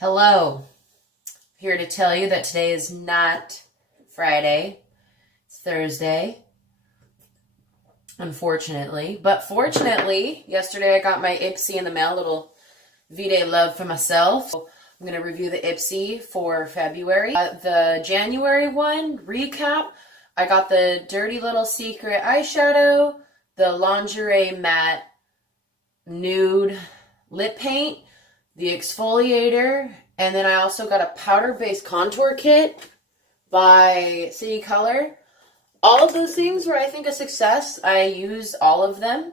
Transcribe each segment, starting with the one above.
Hello, here to tell you that today is not Friday, it's Thursday, unfortunately. But fortunately, yesterday I got my Ipsy in the mail, little V-Day love for myself. So I'm going to review the Ipsy for February. The January one, recap, I got the Dirty Little Secret eyeshadow, the Lingerie Matte Nude Lip Paint, the exfoliator, and then I also got a powder-based contour kit by City Color. All of those things were, I think, a success. I used all of them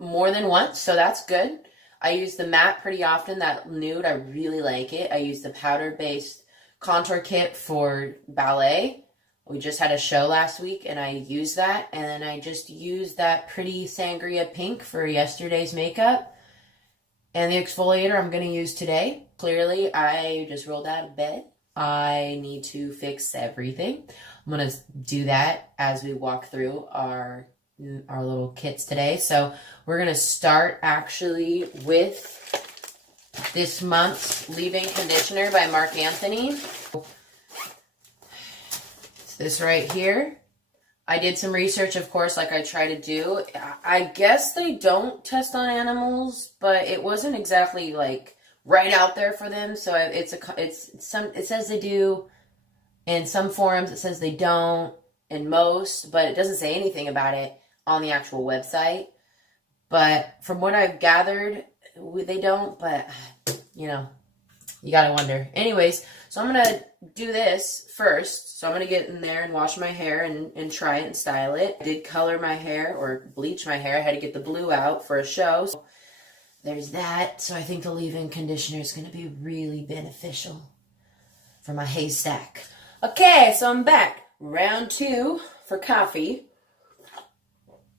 more than once, so that's good. I use the matte pretty often, that nude, I really like it. I use the powder-based contour kit for ballet. We just had a show last week, and I used that, and then I just used that pretty sangria pink for yesterday's makeup. And the exfoliator I'm going to use today. Clearly, I just rolled out of bed. I need to fix everything. I'm going to do that as we walk through our little kits today. So we're going to start actually with this month's leave-in conditioner by Marc Anthony. It's this right here. I did some research, of course, like I try to do. I guess they don't test on animals, but it wasn't exactly like right out there for them. So it says they do in some forums. It says they don't in most, but it doesn't say anything about it on the actual website. But from what I've gathered, they don't. But you know, you gotta wonder. Anyways, so I'm gonna do this first. So I'm gonna get in there and wash my hair and try it and style it. I did color my hair or bleach my hair. I had to get the blue out for a show. So there's that. So I think the leave-in conditioner is gonna be really beneficial for my haystack. Okay, so I'm back. Round 2 for coffee.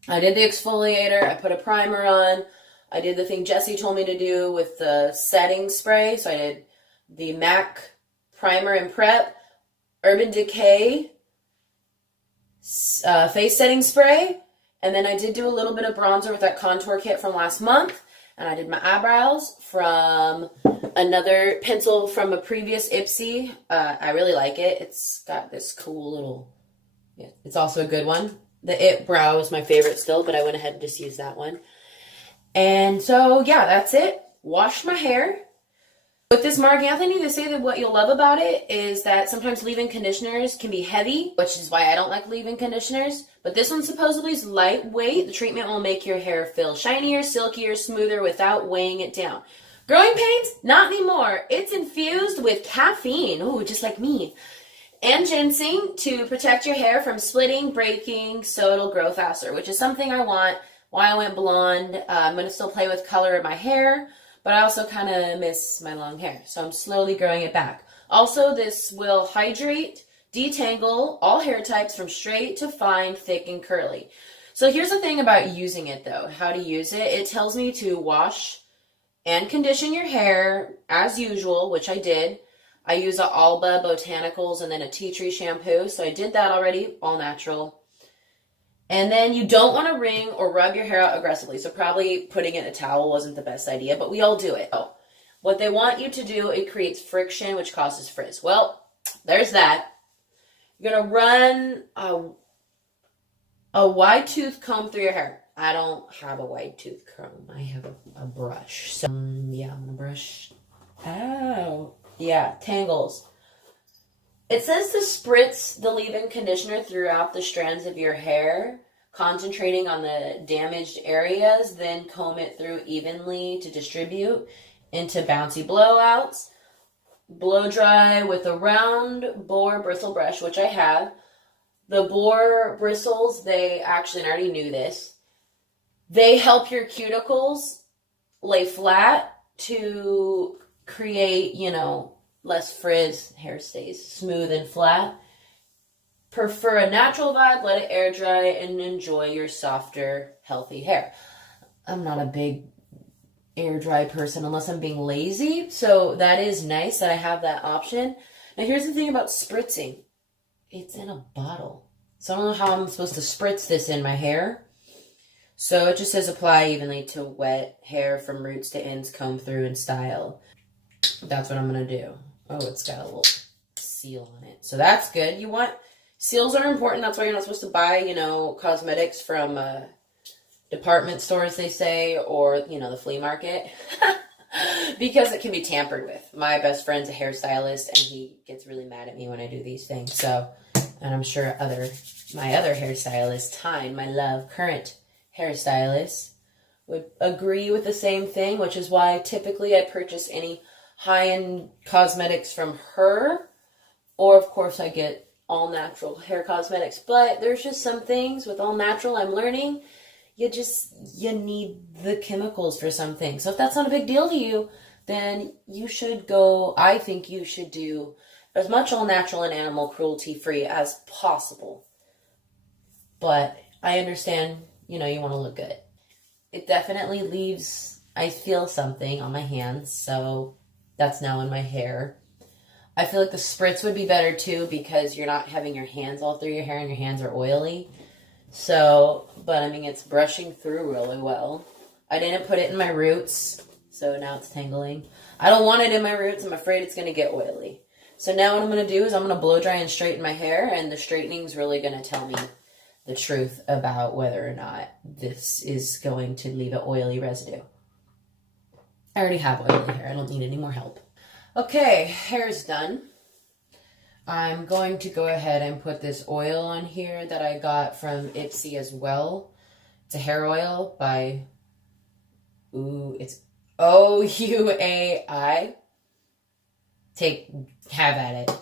I did the exfoliator. I put a primer on. I did the thing Jessie told me to do with the setting spray. So I did the MAC Primer and Prep, Urban Decay face setting spray, and then I did do a little bit of bronzer with that contour kit from last month, and I did my eyebrows from another pencil from a previous Ipsy. I really like it. It's got this cool little, yeah, it's also a good one. The It Brow is my favorite still, but I went ahead and just used that one. And so, yeah, that's it. Washed my hair. With this Marc Anthony, they say that what you'll love about it is that sometimes leave-in conditioners can be heavy, which is why I don't like leave-in conditioners. But this one supposedly is lightweight. The treatment will make your hair feel shinier, silkier, smoother without weighing it down. Growing pains? Not anymore. It's infused with caffeine. Ooh, just like me. And ginseng to protect your hair from splitting, breaking, so it'll grow faster, which is something I want. Why I went blonde. I'm going to still play with color in my hair, but I also kind of miss my long hair, so I'm slowly growing it back. Also, this will hydrate, detangle all hair types from straight to fine, thick, and curly. So here's the thing about using it, though, how to use it. It tells me to wash and condition your hair as usual, which I did. I use a Alba Botanicals and then a tea tree shampoo, so I did that already, all natural. And then you don't want to wring or rub your hair out aggressively. So probably putting it in a towel wasn't the best idea, but we all do it. Oh, what they want you to do, it creates friction, which causes frizz. Well, there's that. You're going to run a wide tooth comb through your hair. I don't have a wide tooth comb. I have a brush. So, yeah, I'm going to brush. Oh, yeah, tangles. It says to spritz the leave-in conditioner throughout the strands of your hair, concentrating on the damaged areas, then comb it through evenly to distribute into bouncy blowouts. Blow dry with a round boar bristle brush, which I have. The boar bristles, they actually, and I already knew this, they help your cuticles lay flat to create, you know, less frizz, hair stays smooth and flat. Prefer a natural vibe, let it air dry, and enjoy your softer, healthy hair. I'm not a big air dry person unless I'm being lazy, so that is nice that I have that option. Now here's the thing about spritzing. It's in a bottle. So I don't know how I'm supposed to spritz this in my hair. So it just says apply evenly to wet hair from roots to ends, comb through and style. That's what I'm going to do. Oh, it's got a little seal on it. So that's good. Seals are important. That's why you're not supposed to buy, cosmetics from department stores, they say, or, the flea market. Because it can be tampered with. My best friend's a hairstylist, and he gets really mad at me when I do these things. So, and I'm sure my other hairstylist, Tyne, my current hairstylist, would agree with the same thing, which is why typically I purchase any high-end cosmetics from her, or of course I get all natural hair cosmetics. But there's just some things with all natural I'm learning, you need the chemicals for some things. So if that's not a big deal to you, then I think you should do as much all natural and animal cruelty free as possible. But I understand, you want to look good. It definitely leaves, I feel something on my hands, so that's now in my hair. I feel like the spritz would be better too, because you're not having your hands all through your hair and your hands are oily. So, but it's brushing through really well. I didn't put it in my roots, so now it's tangling. I don't want it in my roots. I'm afraid it's going to get oily. So now what I'm going to do is I'm going to blow dry and straighten my hair, and the straightening is really going to tell me the truth about whether or not this is going to leave an oily residue. I already have oily hair. I don't need any more help. Okay, hair's done. I'm going to go ahead and put this oil on here that I got from Ipsy as well. It's a hair oil by, it's OUAI. Have at it.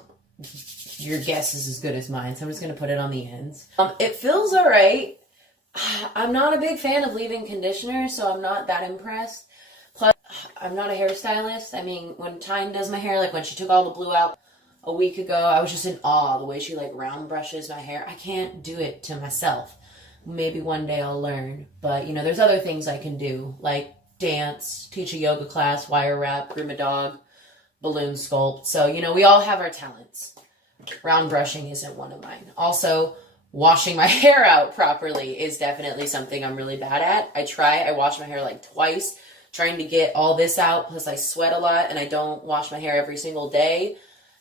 Your guess is as good as mine, so I'm just going to put it on the ends. It feels all right. I'm not a big fan of leave-in conditioner, so I'm not that impressed. Plus, I'm not a hairstylist. When Tyne does my hair, like when she took all the blue out a week ago, I was just in awe the way she round brushes my hair. I can't do it to myself. Maybe one day I'll learn. But, there's other things I can do, like dance, teach a yoga class, wire wrap, groom a dog, balloon sculpt. So, we all have our talents. Round brushing isn't one of mine. Also, washing my hair out properly is definitely something I'm really bad at. I wash my hair twice, trying to get all this out. Plus I sweat a lot and I don't wash my hair every single day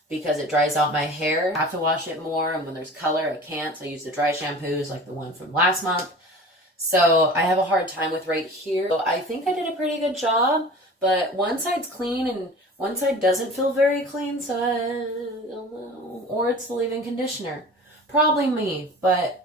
because it dries out my hair. I have to wash it more, and when there's color, I can't. So I use the dry shampoos like the one from last month. So I have a hard time with right here. So I think I did a pretty good job, but one side's clean and one side doesn't feel very clean, so I don't know. Or it's the leave-in conditioner. Probably me, but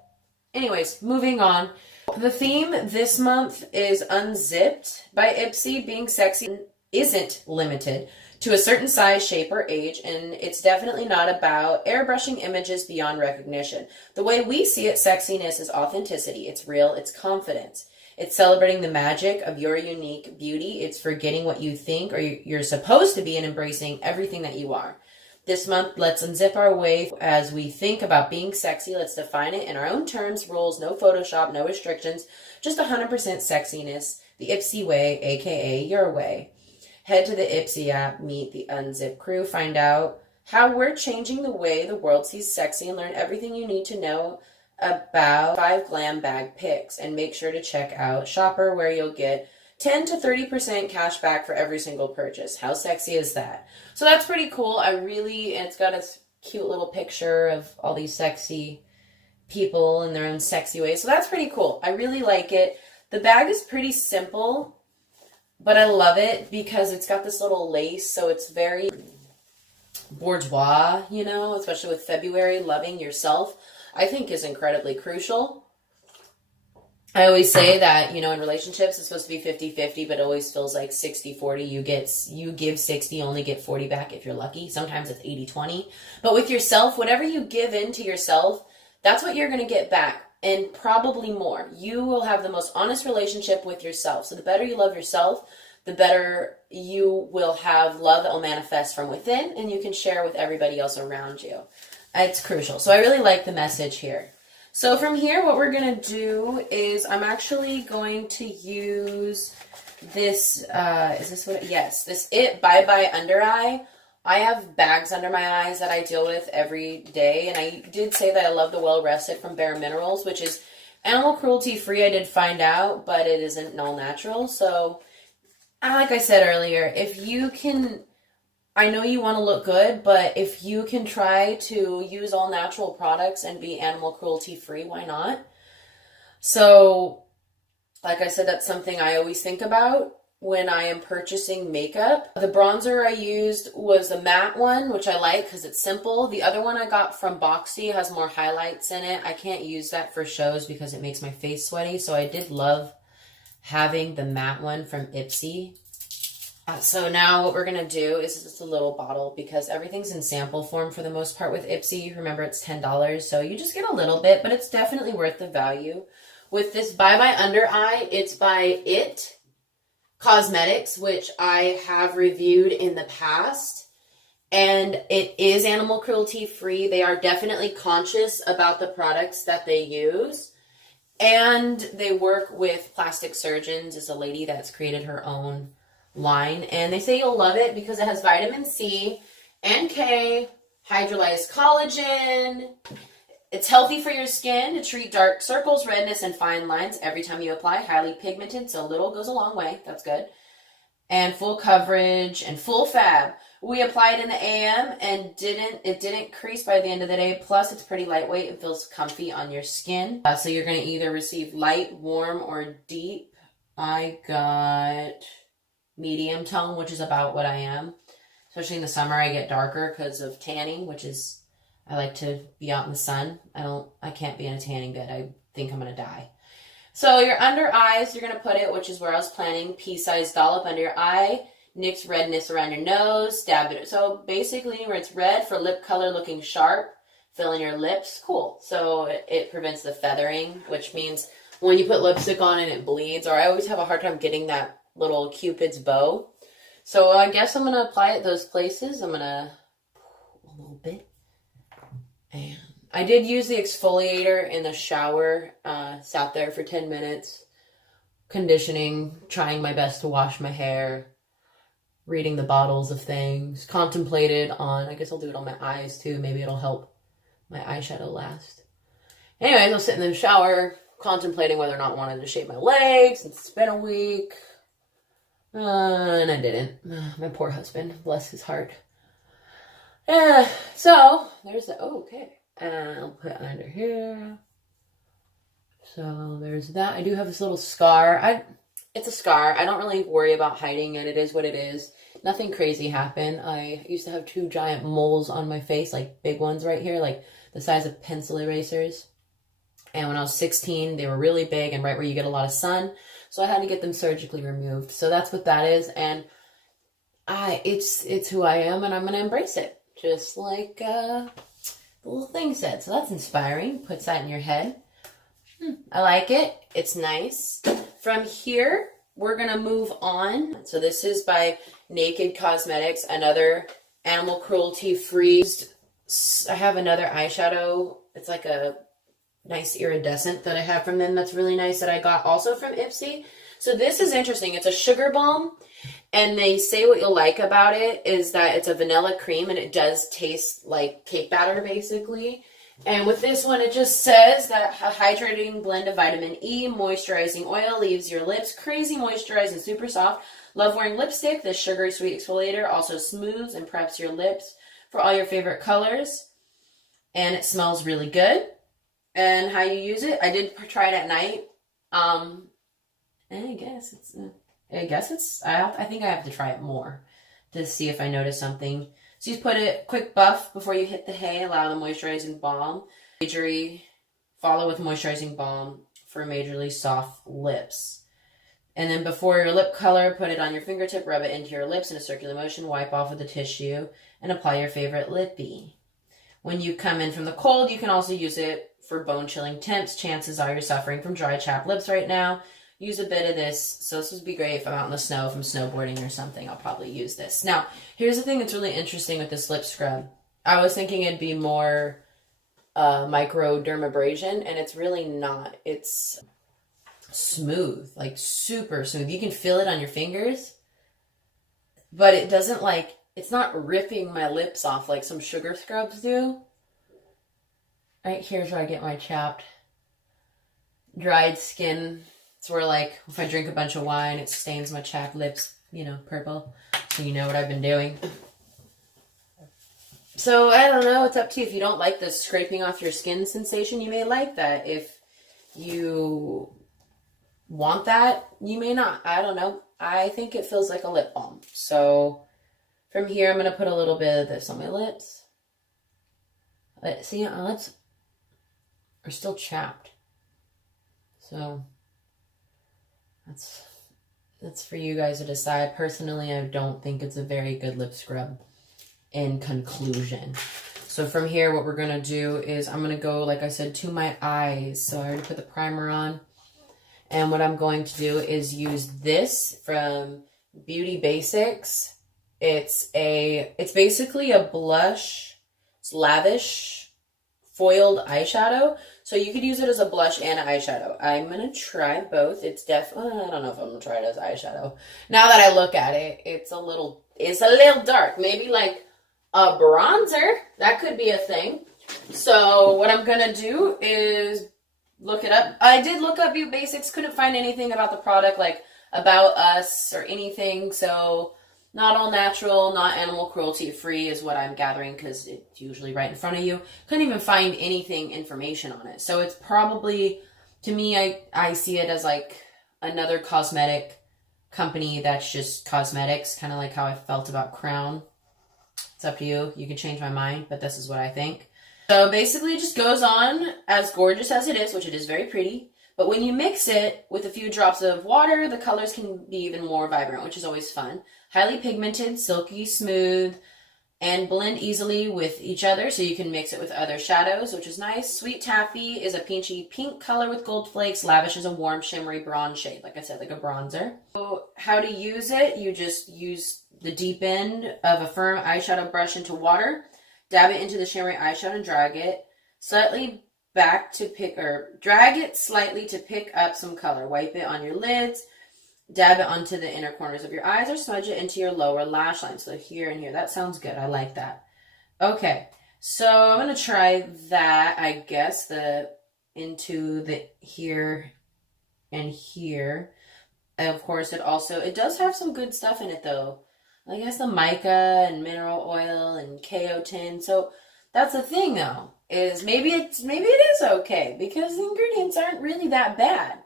anyways, moving on. The theme this month is Unzipped by Ipsy. Being sexy isn't limited to a certain size, shape, or age, and it's definitely not about airbrushing images beyond recognition. The way we see it, sexiness is authenticity. It's real, it's confidence. It's celebrating the magic of your unique beauty. It's forgetting what you think or you're supposed to be and embracing everything that you are. This month, let's unzip our way as we think about being sexy. Let's define it in our own terms, rules, no Photoshop, no restrictions, just 100% sexiness, the Ipsy way, aka your way. Head to the Ipsy app, meet the Unzip crew, find out how we're changing the way the world sees sexy, and learn everything you need to know about 5 glam bag picks. And make sure to check out Shopper, where you'll get 10 to 30% cash back for every single purchase. How sexy is that? So that's pretty cool. And it's got a cute little picture of all these sexy people in their own sexy ways. So that's pretty cool. I really like it. The bag is pretty simple, but I love it because it's got this little lace. So it's very bourgeois, especially with February. Loving yourself, I think, is incredibly crucial. I always say that, in relationships, it's supposed to be 50-50, but it always feels like 60-40. You give 60, only get 40 back if you're lucky. Sometimes it's 80-20. But with yourself, whatever you give in to yourself, that's what you're going to get back, and probably more. You will have the most honest relationship with yourself. So the better you love yourself, the better you will have love that will manifest from within, and you can share with everybody else around you. It's crucial. So I really like the message here. So from here, what we're going to do is I'm actually going to use this, is this what, yes, this It Bye Bye Under Eye. I have bags under my eyes that I deal with every day, and I did say that I love the Well Rested from Bare Minerals, which is animal cruelty free, I did find out, but it isn't all natural. So like I said earlier, if you can I know you want to look good, but if you can try to use all natural products and be animal cruelty free, why not? So, like I said, that's something I always think about when I am purchasing makeup. The bronzer I used was a matte one, which I like because it's simple. The other one I got from Boxy has more highlights in it. I can't use that for shows because it makes my face sweaty, so I did love having the matte one from Ipsy. So now what we're going to do is just a little bottle because everything's in sample form for the most part with Ipsy. Remember, it's $10, so you just get a little bit, but it's definitely worth the value. With this Bye Bye Under Eye, it's by It Cosmetics, which I have reviewed in the past, and it is animal cruelty free. They are definitely conscious about the products that they use, and they work with plastic surgeons. Is a lady that's created her own line, and they say you'll love it because it has vitamin C and K, hydrolyzed collagen. It's healthy for your skin to treat dark circles, redness, and fine lines every time you apply. Highly pigmented, so little goes a long way. That's good. And full coverage and full fab. We applied in the AM and it didn't crease by the end of the day. Plus, it's pretty lightweight and feels comfy on your skin. So you're going to either receive light, warm, or deep. I got medium tone, which is about what I am. Especially in the summer, I get darker because of tanning, which is, I like to be out in the sun. I can't be in a tanning bed. I think I'm going to die. So your under eyes, you're going to put it, which is where I was planning, pea-sized dollop under your eye, nix redness around your nose, dab it. So basically where it's red for lip color looking sharp, fill in your lips, cool. So it prevents the feathering, which means when you put lipstick on and it bleeds, or I always have a hard time getting that little Cupid's bow. So I guess I'm going to apply it those places. I'm going to a little bit. And I did use the exfoliator in the shower, sat there for 10 minutes, conditioning, trying my best to wash my hair, reading the bottles of things, contemplated on, I guess I'll do it on my eyes too, maybe it'll help my eyeshadow last. Anyways, I was sitting in the shower, contemplating whether or not I wanted to shave my legs. It's been a week, and I didn't. My poor husband, bless his heart. So, there's the, oh, okay. And I'll put it under here. So there's that. I do have this little scar. It's a scar. I don't really worry about hiding it. It is what it is. Nothing crazy happened. I used to have 2 giant moles on my face, like big ones right here, like the size of pencil erasers. And when I was 16, they were really big and right where you get a lot of sun. So I had to get them surgically removed. So that's what that is. And it's who I am, and I'm going to embrace it. Just like the little thing said. So that's inspiring. Puts that in your head. I like it. It's nice. From here, we're going to move on. So this is by Naked Cosmetics, another animal cruelty free. I have another eyeshadow. It's like a nice iridescent that I have from them that's really nice that I got also from Ipsy. So this is interesting. It's a sugar balm. And they say what you'll like about it is that it's a vanilla cream and it does taste like cake batter basically. And with this one, it just says that a hydrating blend of vitamin E, moisturizing oil leaves your lips crazy moisturized and super soft. Love wearing lipstick. This sugary sweet exfoliator also smooths and preps your lips for all your favorite colors. And it smells really good. And how you use it, I did try it at night. And I guess I think I have to try it more to see if I notice something. So you put a quick buff before you hit the hay, allow the moisturizing balm. Follow with moisturizing balm for majorly soft lips. And then before your lip color, put it on your fingertip, rub it into your lips in a circular motion, wipe off with a tissue, and apply your favorite lippy. When you come in from the cold, you can also use it for bone-chilling temps. Chances are you're suffering from dry, chapped lips right now. Use a bit of this. So this would be great if I'm out in the snow, if I'm snowboarding or something. I'll probably use this. Now, here's the thing that's really interesting with this lip scrub. I was thinking it'd be more microdermabrasion, and it's really not. It's smooth, like super smooth. You can feel it on your fingers, but it doesn't it's not ripping my lips off like some sugar scrubs do. Right here's where I get my chapped, dried skin. It's where if I drink a bunch of wine, it stains my chapped lips, purple. So you know what I've been doing. So I don't know, it's up to you. If you don't like the scraping off your skin sensation, you may like that. If you want that, you may not. I don't know. I think it feels like a lip balm. So from here, I'm going to put a little bit of this on my lips. See, my lips are still chapped. So that's for you guys to decide. Personally, I don't think it's a very good lip scrub in conclusion. So from here, what we're going to do is I'm going to go, like I said, to my eyes. So I already put the primer on. And what I'm going to do is use this from Beauty Basics. It's basically a blush. It's lavish foiled eyeshadow. So you could use it as a blush and an eyeshadow. I'm going to try both. It's definitely, I don't know if I'm going to try it as eyeshadow. Now that I look at it, it's a little dark. Maybe like a bronzer. That could be a thing. So what I'm going to do is look it up. I did look up Beauty Basics. Couldn't find anything about the product, like about us or anything. So not all natural, not animal cruelty free is what I'm gathering, because it's usually right in front of you. Couldn't even find anything information on it. So it's probably, to me, I see it as like another cosmetic company that's just cosmetics, kind of like how I felt about Crown. It's up to you. You can change my mind, but this is what I think. So basically it just goes on as gorgeous as it is, which it is very pretty. But when you mix it with a few drops of water, the colors can be even more vibrant, which is always fun. Highly pigmented, silky smooth, and blend easily with each other, so you can mix it with other shadows, which is nice. Sweet Taffy is a peachy pink color with gold flakes. Lavish is a warm, shimmery bronze shade, like I said, like a bronzer. So how to use it, you just use the deep end of a firm eyeshadow brush into water, dab it into the shimmery eyeshadow and drag it slightly back to drag it slightly to pick up some color. Wipe it on your lids, dab it onto the inner corners of your eyes, or smudge it into your lower lash line. So here and here. That sounds good. I like that. Okay, so I'm going to try that, I guess, into the here and here. And of course, it does have some good stuff in it, though. I guess the mica and mineral oil and K-O-10. So that's the thing, though, is maybe it is okay, because the ingredients aren't really that bad.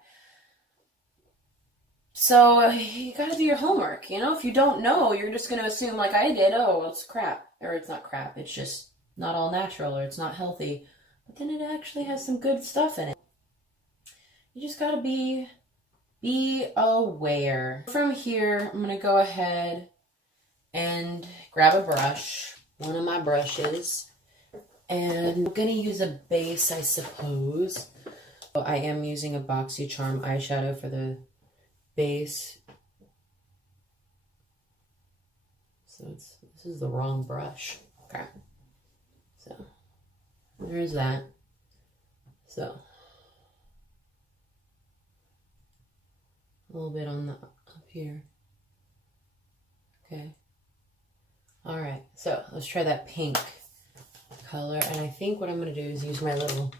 So you gotta do your homework, you know? If you don't know, you're just gonna assume, like I did, oh, well, it's crap. Or it's not crap, it's just not all natural, or it's not healthy. But then it actually has some good stuff in it. You just gotta be aware. From here, I'm gonna go ahead and grab a brush, one of my brushes, and I'm gonna use a base, I suppose. So I am using a BoxyCharm eyeshadow for the base. So this is the wrong brush. Okay. So there's that. So a little bit on the up here. Okay. All right. So let's try that pink color, and I think what I'm going to do is use my little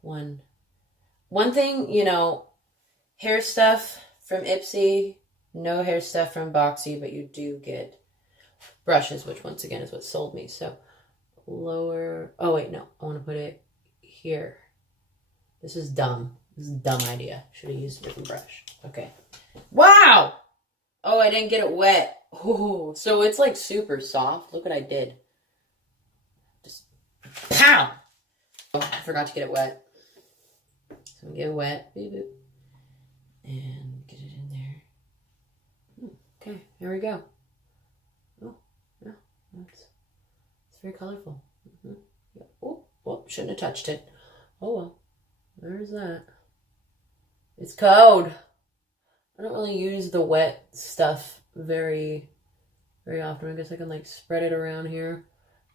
one thing, you know, hair stuff from Ipsy, no hair stuff from Boxy, but you do get brushes, which once again is what sold me. So lower, oh wait, no, I want to put it here. This is dumb. This is a dumb idea. Should have used a different brush. Okay. Wow! Oh, I didn't get it wet. Oh, so it's like super soft. Look what I did. Just pow! Oh, I forgot to get it wet. So get it wet. Beep, beep. And get it in there. Okay, here we go. Oh, yeah, it's very colorful. Yeah. Oh, shouldn't have touched it. Oh well, there's that. It's cold. I don't really use the wet stuff very often. I guess I can like spread it around here.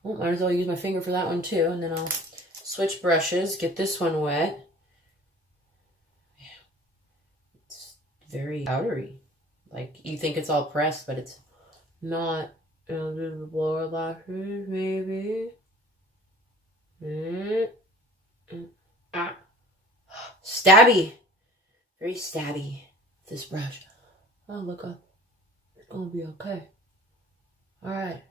Oh, might as well use my finger for that one too, and then I'll switch brushes, get this one wet. Very powdery. Like, you think it's all pressed, but it's not. I'll do the lower lashes, maybe. Stabby. Very stabby, this brush. Oh, look up. It's gonna be okay. Alright.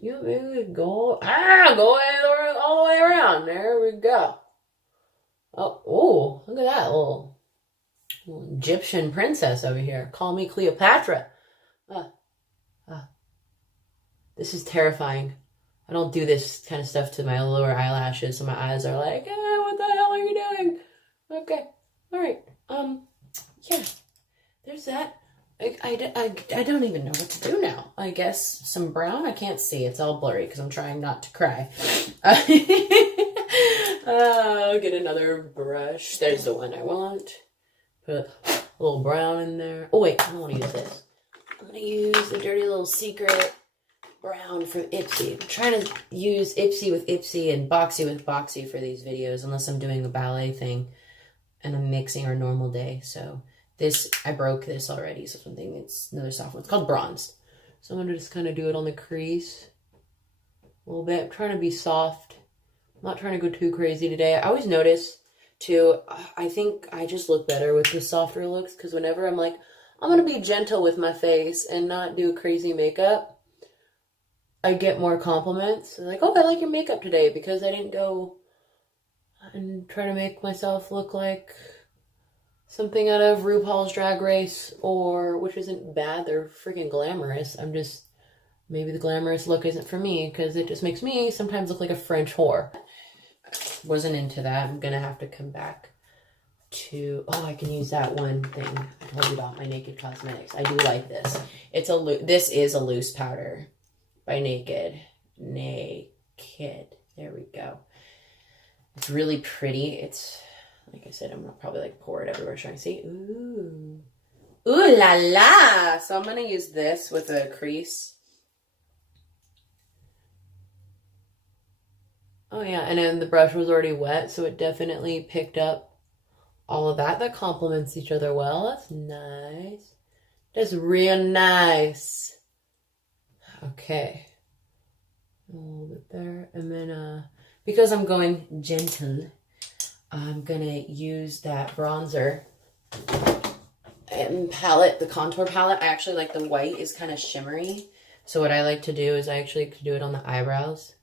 You go, go all the way around. There we go. Oh, look at that little Egyptian princess over here. Call me Cleopatra. This is terrifying. I don't do this kind of stuff to my lower eyelashes, so my eyes are like, what the hell are you doing? Okay, all right. Yeah, there's that. I don't even know what to do now. I guess some brown. I can't see. It's all blurry because I'm trying not to cry. I'll get another brush. There's the one I want. Put a little brown in there. Oh, wait. I don't want to use this. I'm going to use the dirty little secret brown from Ipsy. I'm trying to use Ipsy with Ipsy and Boxy with Boxy for these videos, unless I'm doing a ballet thing and I'm mixing our normal day. So this, I broke this already, so something, it's another soft one. It's called Bronze. So I'm going to just kind of do it on the crease a little bit. I'm trying to be soft. I'm not trying to go too crazy today. I always notice, too, I think I just look better with the softer looks, because whenever I'm like, I'm going to be gentle with my face and not do crazy makeup, I get more compliments. They're like, oh, I like your makeup today, because I didn't go and try to make myself look like something out of RuPaul's Drag Race, or, which isn't bad, they're freaking glamorous. I'm just, maybe the glamorous look isn't for me, because it just makes me sometimes look like a French whore. Wasn't into that. I'm gonna have to come back to, oh, I can use that one thing I told you about, my Naked Cosmetics. I do like this. This is a loose powder by Naked. There we go. It's really pretty. It's, like I said, I'm gonna probably like pour it everywhere trying to see. Ooh la la. So I'm gonna use this with a crease. Oh yeah, and then the brush was already wet, so it definitely picked up all of that. That complements each other well. That's nice. That's real nice. Okay. A little bit there. And then, because I'm going gentle, I'm gonna use that bronzer and palette, the contour palette. I actually like the white is kind of shimmery. So what I like to do is I actually like to do it on the eyebrows.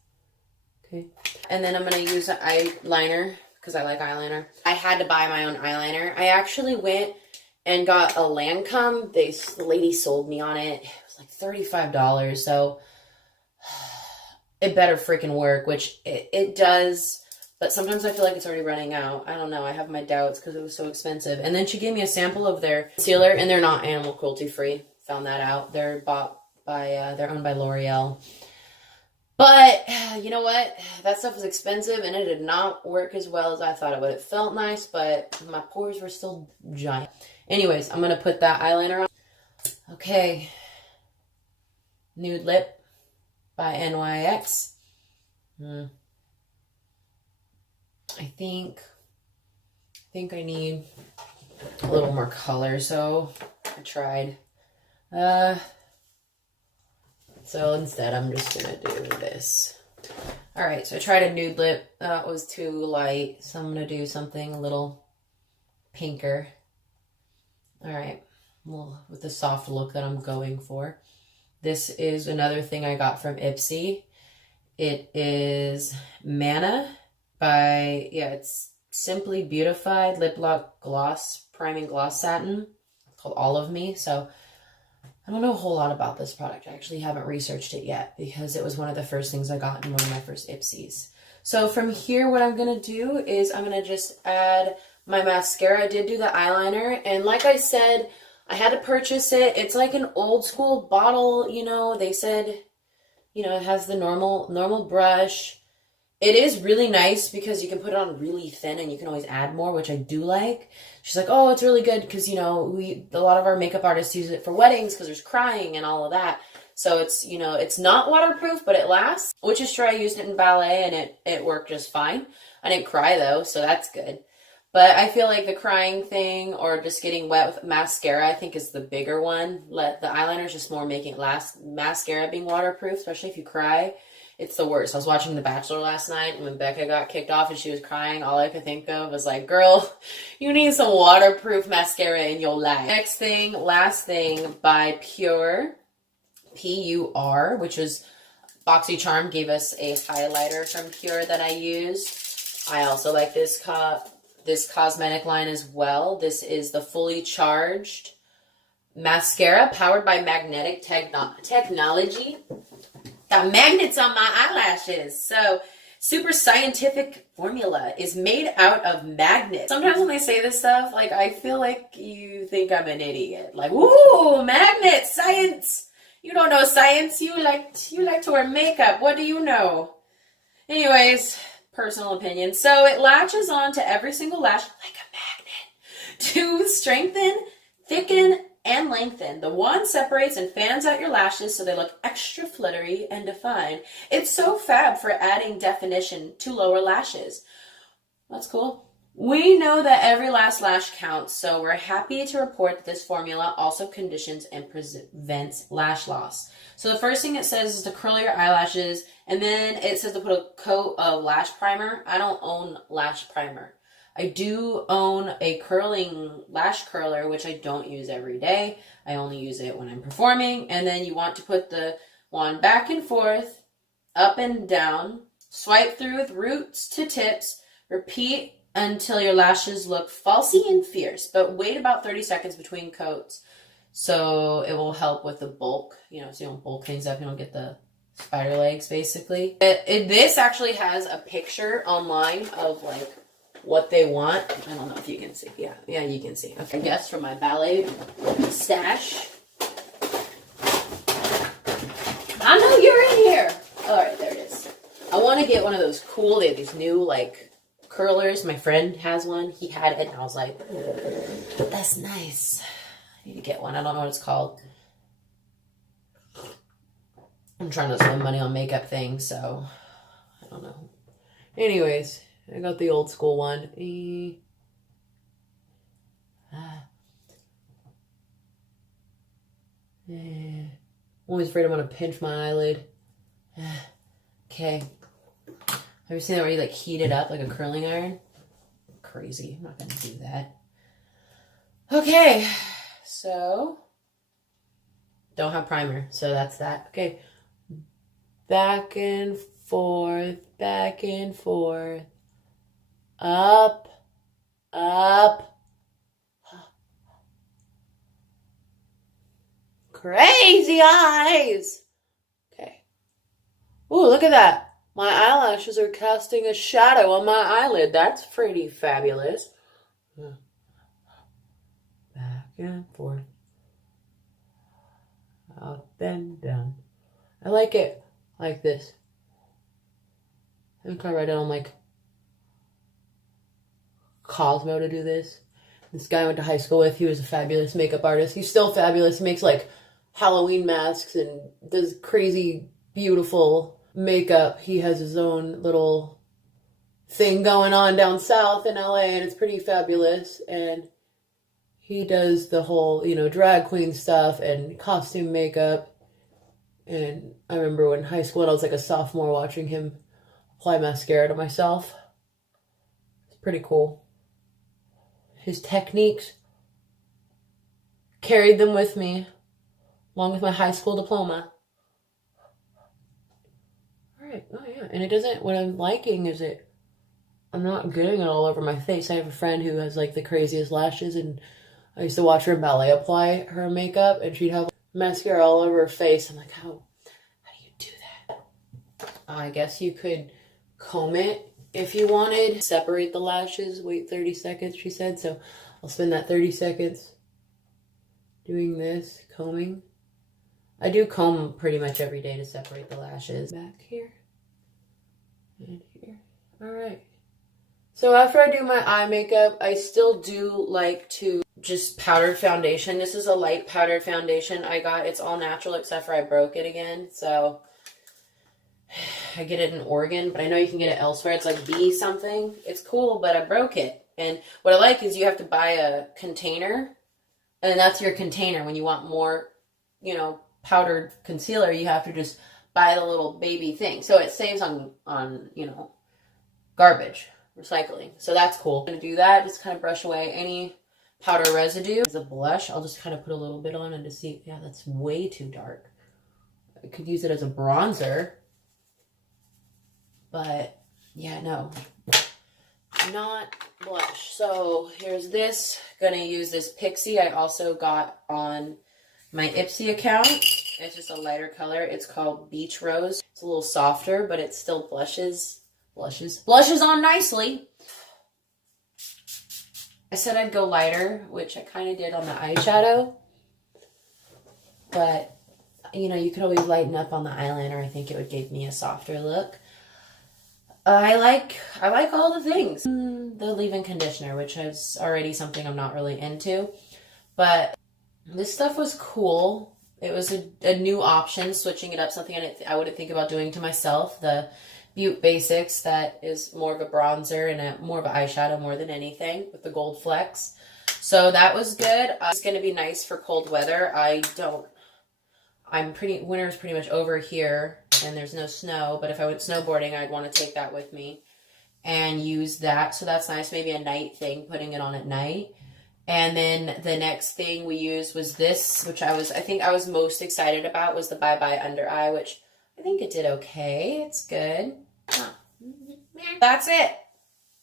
Okay. And then I'm going to use an eyeliner because I like eyeliner. I had to buy my own eyeliner. I actually went and got a Lancome. The lady sold me on it. It was like $35. So it better freaking work, which it does. But sometimes I feel like it's already running out. I don't know. I have my doubts because it was so expensive. And then she gave me a sample of their concealer, and they're not animal cruelty free. Found that out. They're bought by, they're owned by L'Oreal. But you know what? That stuff was expensive, and it did not work as well as I thought it would. It felt nice, but my pores were still giant. Anyways, I'm going to put that eyeliner on. Okay. Nude Lip by NYX. I think I need a little more color, so I tried. So instead, I'm just going to do this. All right, so I tried a nude lip. That was too light, so I'm going to do something a little pinker. All right, well, with the soft look that I'm going for. This is another thing I got from Ipsy. It is Manna by, it's Simply Beautified Lip Lock Gloss, Priming Gloss Satin. It's called All of Me, so I don't know a whole lot about this product. I actually haven't researched it yet because it was one of the first things I got in one of my first Ipsys. So from here, what I'm going to do is I'm going to just add my mascara. I did do the eyeliner, and like I said, I had to purchase it. It's like an old school bottle, you know. They said, you know, it has the normal brush. It is really nice because you can put it on really thin and you can always add more, which I do like. She's like, oh, it's really good because, you know, a lot of our makeup artists use it for weddings because there's crying and all of that. So it's, you know, it's not waterproof, but it lasts, which is true. I used it in ballet and it worked just fine. I didn't cry though, so that's good. But I feel like the crying thing or just getting wet with mascara, I think is the bigger one. The eyeliner is just more making it last. Mascara being waterproof, especially if you cry, it's the worst. I was watching The Bachelor last night, and when Becca got kicked off and she was crying, all I could think of was like, girl, you need some waterproof mascara in your life. Next thing, last thing, by Pure, P-U-R, which is BoxyCharm gave us a highlighter from Pure that I used. I also like this cosmetic line as well. This is the Fully Charged mascara powered by magnetic technology. Got magnets on my eyelashes. So, super scientific formula is made out of magnets. Sometimes when they say this stuff, like, I feel like you think I'm an idiot. Like, woo, magnets, science. You don't know science. You like to wear makeup. What do you know? Anyways, personal opinion. So it latches on to every single lash like a magnet to strengthen, thicken, and lengthen. The wand separates and fans out your lashes so they look extra fluttery and defined. It's so fab for adding definition to lower lashes. That's cool. We know that every last lash counts, so we're happy to report that this formula also conditions and prevents lash loss. So the first thing it says is to curl your eyelashes, and then it says to put a coat of lash primer. I don't own lash primer. I do own a curling lash curler, which I don't use every day. I only use it when I'm performing. And then you want to put the wand back and forth, up and down, swipe through with roots to tips, repeat until your lashes look falsy and fierce, but wait about 30 seconds between coats. So it will help with the bulk, so you don't bulk things up, you don't get the spider legs, basically. This actually has a picture online of, like, what they want. I don't know if you can see. Yeah, you can see. Okay, I guess from my ballet stash. I know you're in here. All right, there it is. I want to get one of those cool, they have these new, like, curlers. My friend has one. He had it, and I was like, that's nice. I need to get one. I don't know what it's called. I'm trying to spend money on makeup things, so I don't know. Anyways, I got the old school one. I'm always afraid I'm going to pinch my eyelid. Okay. Have you seen that where you, like, heat it up like a curling iron? Crazy. I'm not going to do that. Okay. So, don't have primer. So that's that. Okay. Back and forth. Back and forth. Up. Up. Crazy eyes. Okay. Ooh, look at that. My eyelashes are casting a shadow on my eyelid. That's pretty fabulous. Back and forth. Up and down. I like it like this. I think I write it on, like, Cosmo to do this. This guy I went to high school with, he was a fabulous makeup artist. He's still fabulous. He makes, like, Halloween masks and does crazy, beautiful makeup. He has his own little thing going on down south in LA, and it's pretty fabulous. And he does the whole, drag queen stuff and costume makeup. And I remember when in high school, I was like a sophomore watching him apply mascara to myself. It's pretty cool. His techniques, carried them with me along with my high school diploma. Oh yeah, and it doesn't, what I'm liking is I'm not getting it all over my face. I have a friend who has, like, the craziest lashes, and I used to watch her in ballet apply her makeup, and she'd have mascara all over her face. I'm like, how do you do that? I guess you could comb it if you wanted. Separate the lashes, wait 30 seconds, she said, so I'll spend that 30 seconds doing this, combing. I do comb pretty much every day to separate the lashes. Back here. And here. Alright. So after I do my eye makeup, I still do like to just powdered foundation. This is a light powdered foundation I got. It's all natural except for I broke it again. So I get it in Oregon, but I know you can get it elsewhere. It's like B something. It's cool, but I broke it. And what I like is you have to buy a container, and that's your container. When you want more, powdered concealer, you have to just buy the little baby thing. So it saves on garbage, recycling. So that's cool. I'm going to do that, just kind of brush away any powder residue. As a blush, I'll just kind of put a little bit on and to see, yeah, that's way too dark. I could use it as a bronzer. But yeah, no, not blush. So here's this. Gonna use this Pixie I also got on my Ipsy account. It's just a lighter color. It's called Beach Rose. It's a little softer, but it still blushes on nicely. I said I'd go lighter, which I kind of did on the eyeshadow. But, you know, you could always lighten up on the eyeliner. I think it would give me a softer look. I like all the things. The leave-in conditioner, which is already something I'm not really into. But this stuff was cool. It was a new option, switching it up, something I wouldn't think about doing to myself. The Butte Basics, that is more of a bronzer and more of an eyeshadow more than anything, with the gold flecks. So that was good. It's going to be nice for cold weather. Winter's pretty much over here, and there's no snow, but if I went snowboarding, I'd want to take that with me and use that. So that's nice. Maybe a night thing, putting it on at night. And then the next thing we used was this, which I think I was most excited about, was the Bye Bye Under Eye, which I think it did okay. It's good. That's it.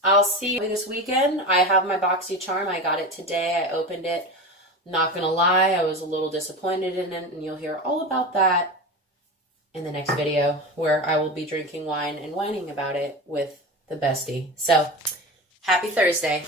I'll see you this weekend. I have my BoxyCharm. I got it today. I opened it. Not gonna lie, I was a little disappointed in it, and you'll hear all about that in the next video, where I will be drinking wine and whining about it with the bestie. So, happy Thursday.